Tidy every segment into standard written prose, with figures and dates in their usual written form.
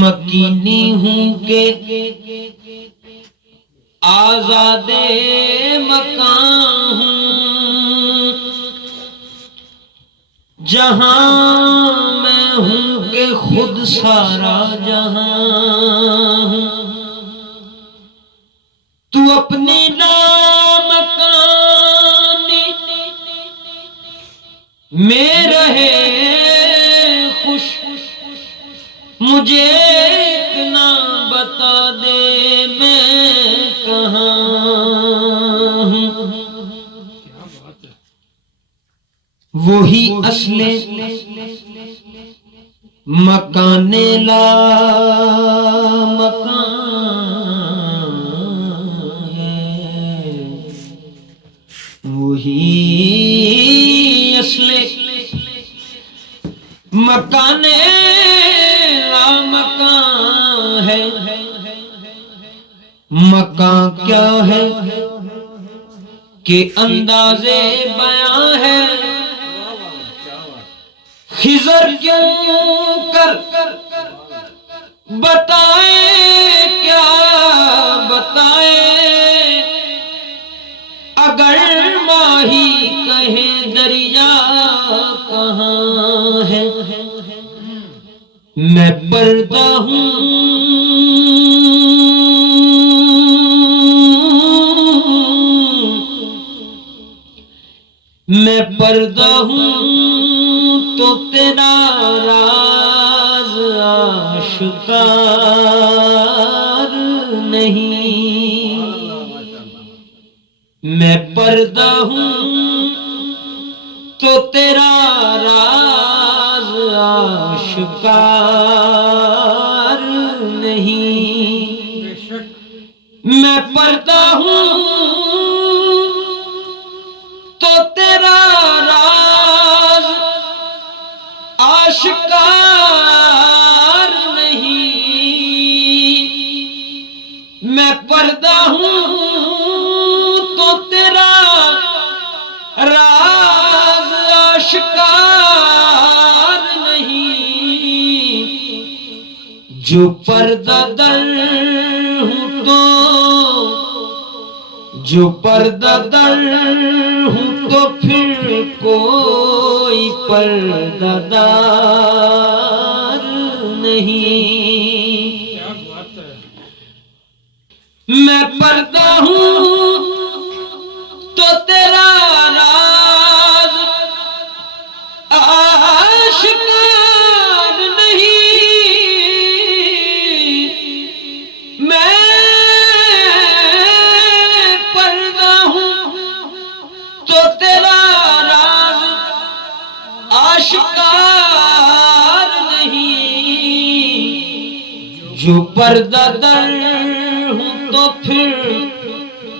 مکینی ہوں کہ آزاد مکان ہوں، جہاں میں ہوں کہ خود سارا جہاں ہوں، تو اپنی لامکانی میں رہے خوش، مجھے اتنا بتا دے میں کہاں ہوں۔ وہی اصل مکان لا مکان ہے، وہی اصل مکان لا مکان ہے۔ مکان کیا ہے کہ انداز بیاں ہے، خضر کیوں کر بتائے کیا بتائے، اگر ماہی کہے دریا کہاں ہے۔ میں پردہ ہوں میں پردہ ہوں تو تیرا راز آشکار نہیں، میں پردہ ہوں تو تیرا راز آشکار نہیں، میں پردہ ہوں تو تیرا راز آشکار نہیں، میں پردہ ہوں تو تیرا راز آشکار نہیں، جو پردہ در ہوں تو جو پردہ در ہوں تو پھر کوئی پردہ دار نہیں، میں پردہ ہوں تو تیرا راز آشکار نہیں، میں پردہ ہوں تو تیرا راز آشکار نہیں، جو پردہ در ہوں تو پھر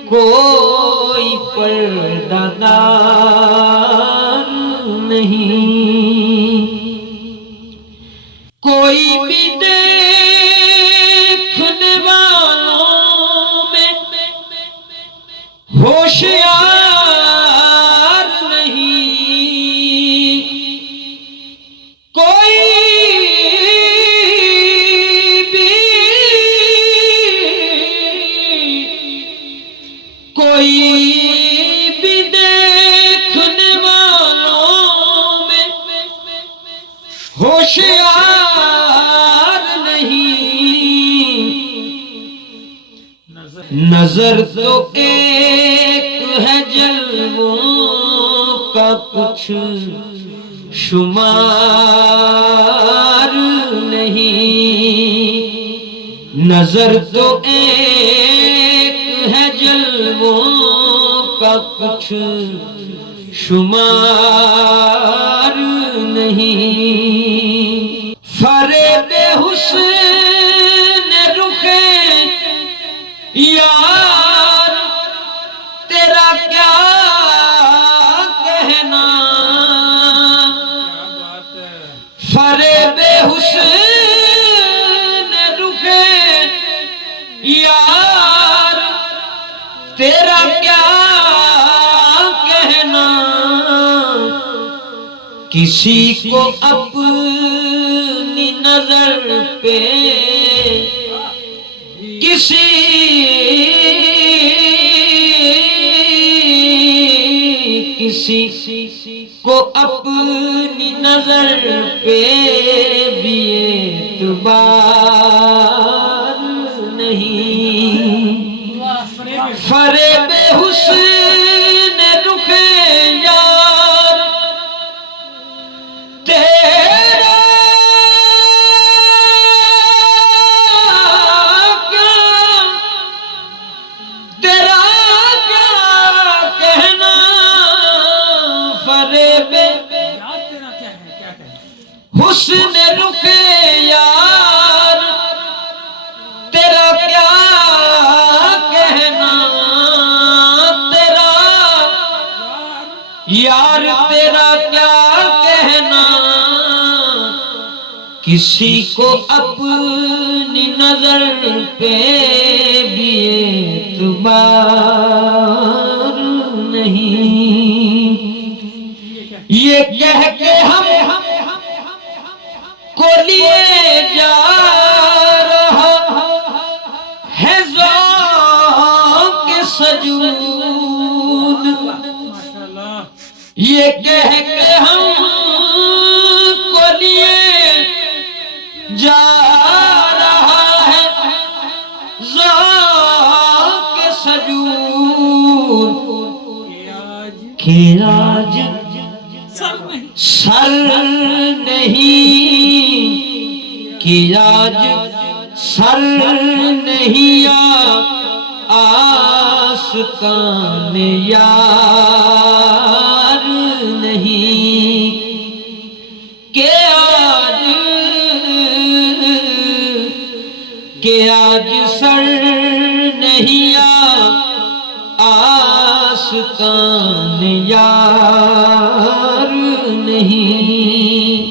کوئی پردہ دار نہیں، کوئی بھی دیکھنے والوں میں ہوشیار نہیں، کوئی بھی دیکھنے والوں میں ہوشیار نہیں، نظر تو ایک ہے جلووں کا کچھ شمار نہیں، نظر تو ایک ہے جلووں کا کچھ شمار نہیں، فریب حسن رخ یار تیرا کیا کہنا، فریب حسن رخ یار تیرا کیا کہنا کسی کو اپنی نظر پہ کسی کو اپنی نظر پہ بھی اعتبار نہیں فریب حسن رخ یار تیرا کہنا فریب حسن رخ یار تیرا کیا کہنا تیرا یار تیرا کیا کہنا کسی کو اپنی نظر پہ بھی اعتبار نہیں یہ کہہ کے ہم کو لیے جا رہا ہے ذوق سجود یہ کہہ کے ہم کو لیے جا رہا ہے ذوق سجود کہ آج سر نہیں کہ آج سر نہیں آستان یار نہیں کہ آج سر نہیں آستان یار نہیں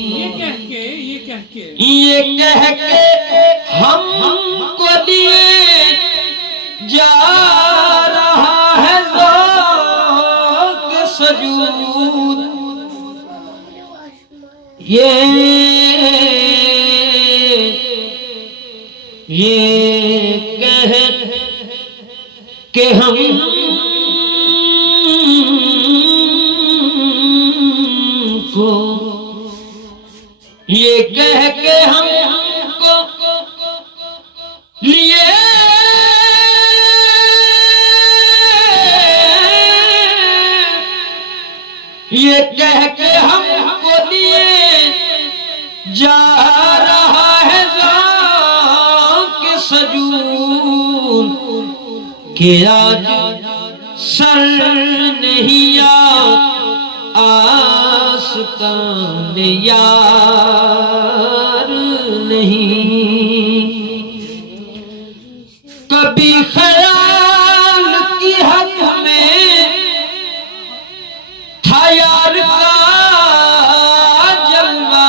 یہ کہہ کے ہم کو لیے جا رہا ہے ذوق سجود یہ کہہ کہ ہم کو یہ کہہ کے ہم کو لیے یہ کہہ کے ہم کو لیے جا رہا ہے ذوق سجود کہ آج سر نہیں آستان یار نہیں کبھی خیال کی حد میں تھا یار کا جلوہ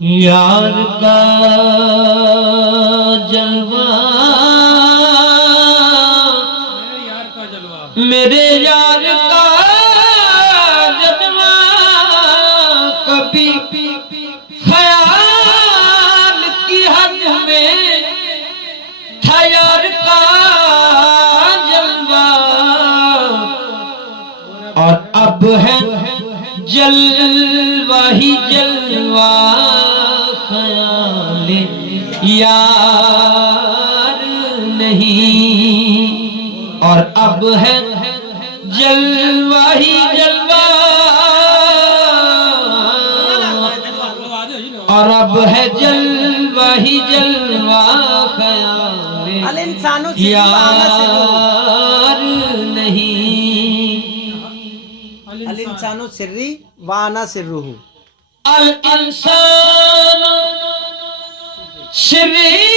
یار کا جلوہ میرے یار کا جلوہ کبھی خیال کی حد میں تھا یار کا جلوہ اور اب ہے جلوہ ہی جلوہ خیال یار نہیں اور اب ہے جلوہ ہی جلوہ اور اب ہے جلوہ ہی جلوہ خیال یار نہیں الانسان سری وانا سرہ الانسان سری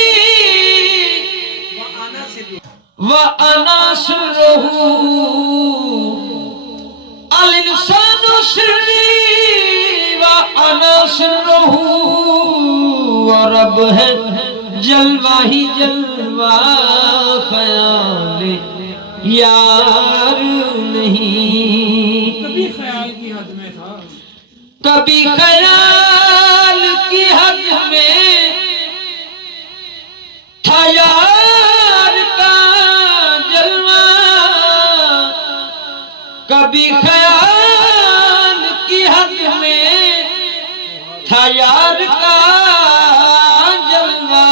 وَأَنَا سِرُّهُ الْإِنسَانُ سری وانا سرہ اور اب ہے جلوہ ہی جلوہ خیال یار نہیں کبھی خیال کی حد میں تھا کبھی خیال کی حد میں تھا یار کا جلوہ کبھی خیال کی حد میں تھا یار کا جلوہ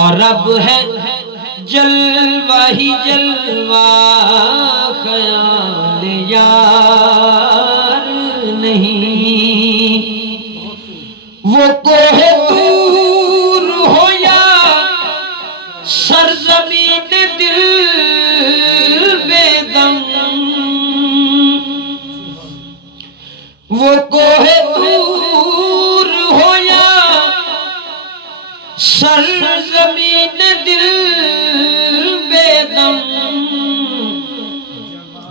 اور اب ہے جلوہ ہی جلوہ خیال یار نہیں وہ کوہ طور ہو یا سرزمین دل بے دم وہ کوہ طور ہو یا سرزمین دل بے دم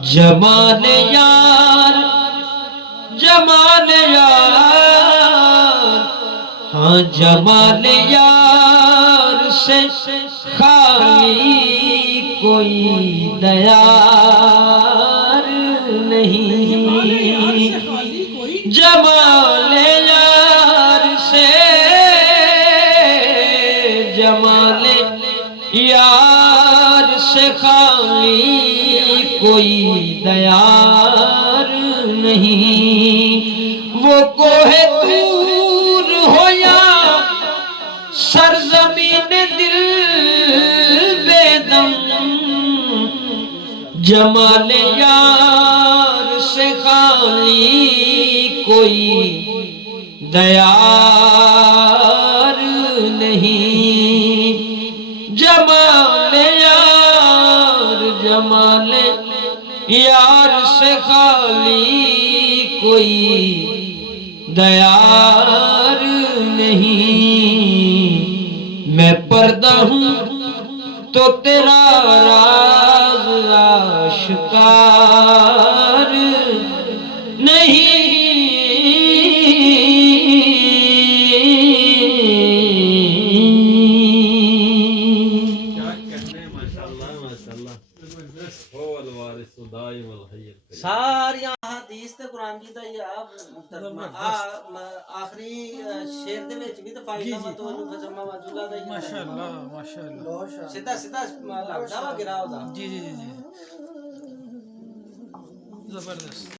جمال یار جمال یار ہاں جمال یار سے خالی کوئی دیار نہیں خالی کوئی جمال یار سے جمال یار سے خالی کوئی دیار نہیں وہ کوہ طور ہو یا سرزمین دل بے دم جمال یار سے خالی کوئی دیار نہیں جمال یار سے خالی کوئی دیار نہیں میں پردہ ہوں تو تیرا راز آشکار نہیں ساری حدیث تے قرآن کی تے آپ آخری شعر دے وچ بھی تے فائدہ مت ہو فجما وجلا دا ماشاءاللہ ماشاءاللہ سیدھا سیدھا لگدا وا گرا دا جی جی جی جی زبردست